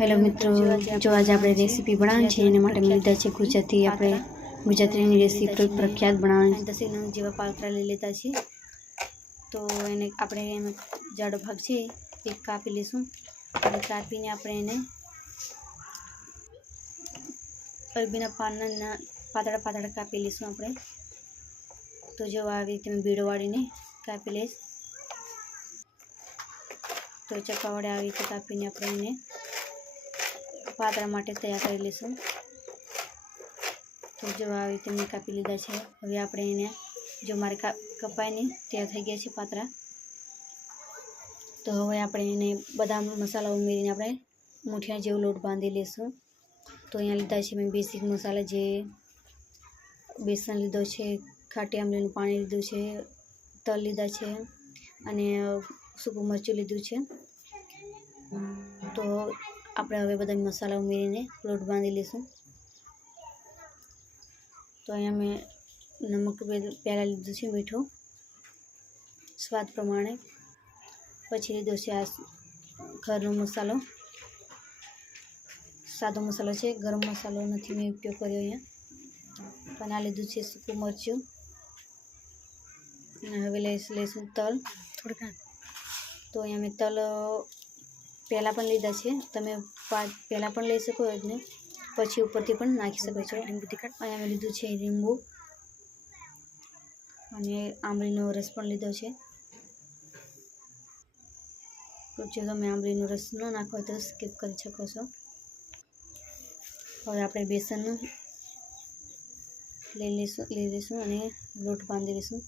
Hello मित्रों, जो आज આપણે રેસીપી બનાવવાની છે એને માટે લીધા છે ગુજરાતી આપણે ગુજરાતીની રેસીપી પ્રખ્યાત બનાવવાની 10 નંગ જેવા પાત્રા લઈ લેતા છે। તો એને આપણે એનો જાડો ભાગ છે એ કાપી લેશું અને કાપીને આપણે એને અરબીના પાનના પાતળા પાતળા કાપી લેશું આપણે। તો જો આવી રીતે મેં બીડો વાળીને કાપી લઈશ। તો ચપ્પા વડે આવી રીતે કાપીને આપણે એને પાતળા માટે તૈયાર કરી લઈશું। તો જો આવી રીતે મેં કાપી લીધા છે। હવે આપણે એને જો મારે કપાઈને તૈયાર થઈ ગયા છે પાતળા। તો હવે આપણે એને બધા મસાલા ઉમેરીને આપણે મુઠિયા જેવો લોટ બાંધી લઈશું। તો અહીંયા લીધા છે મેં બેસિક મસાલા, જે બેસન લીધો છે, ખાટી આંબલીનું પાણી લીધું છે, તલ લીધા છે અને સૂકું મરચું લીધું છે। તો આપણે હવે બધા મસાલા ઉમેરીને લોટ બાંધી લઈશું। તો અહીંયા મેં નમક પહેલાં લીધું છે, મીઠું સ્વાદ પ્રમાણે, પછી લીધો છે આ ઘરનો મસાલો, સાદો મસાલો છે, ગરમ મસાલો નથી મેં ઉપયોગ કર્યો અહીંયા। પણ આ લીધું છે સૂકું મરચું અને હવે લઈશું તલ થોડીક। તો અહીંયા મેં તલ પહેલાં પણ લીધા છે, તમે પહેલાં પણ લઈ શકો ને પછી ઉપરથી પણ નાખી શકો છો। અહીંયા મેં લીધું છે લીંબુ અને આંબલીનો રસ પણ લીધો છે। તો જો તમે આંબલીનો રસ ન નાખો તો સ્કીપ કરી શકો છો। હવે આપણે બેસન લઈ લઈશું અને લોટ બાંધી લઈશું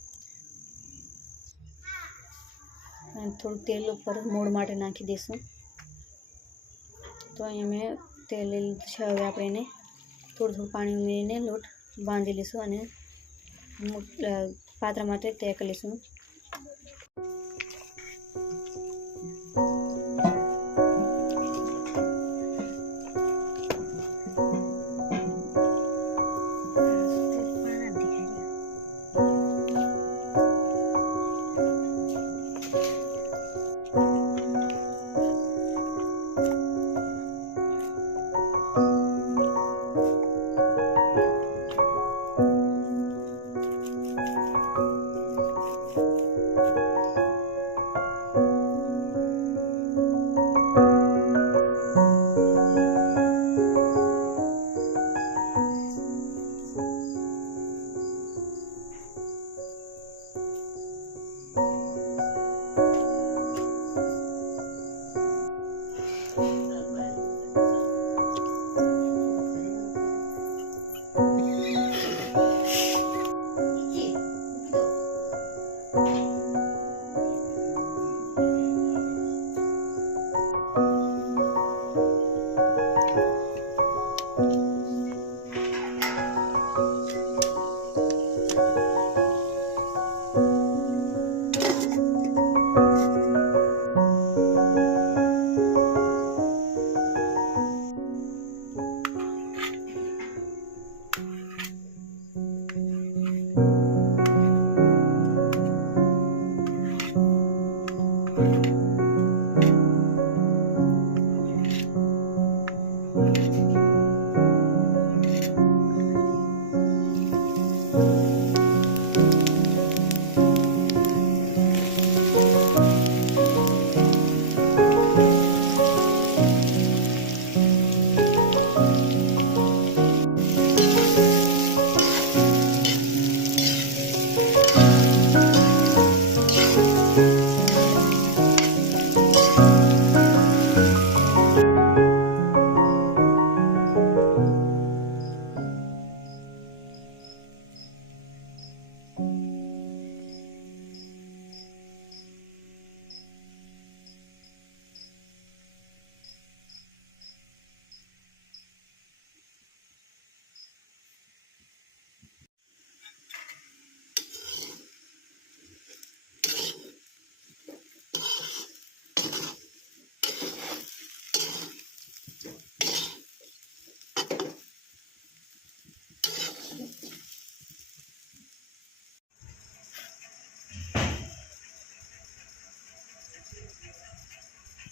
અને થોડું તેલ ઉપર મોડ માટે નાખી દઈશું। તો અહીંયા મેં તેલ લઈ લીધું છે। હવે આપણે એને થોડું પાણી ઉમેરીને લોટ બાંધી લઈશું અને પાત્રા માટે તૈયાર કરી લઈશું।